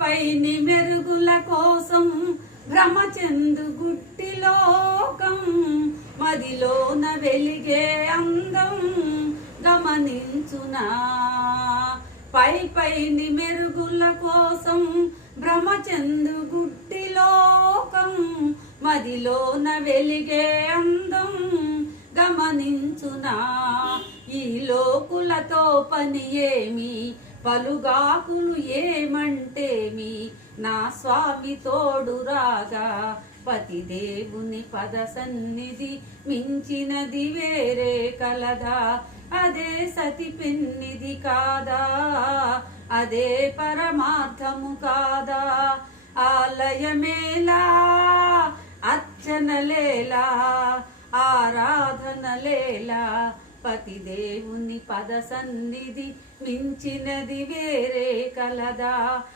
పైని మెరుగుల కోసం భ్రమచెందు గుట్టి లోకం మదిలోన వెలిగే అందం గమనించునా పైని మెరుగుల కోసం భ్రమచెందు గుట్టి లోకం మదిలోన వెలిగే అందం గమనించునా ఈ లోకులతో పని ఏమి పలుగాకులు ఏమంటేమి నా స్వామి తోడు రాగా పతిదేవుని పద సన్నిధి మించినది వేరే కలదా అదే సతి పెన్నిది కాదా అదే పరమార్థము కాదా ఆలయమేలా అర్చనలేలా ఆరాధనలేలా పతిదేవుని పద సన్నిధి మించినది వేరే కలదా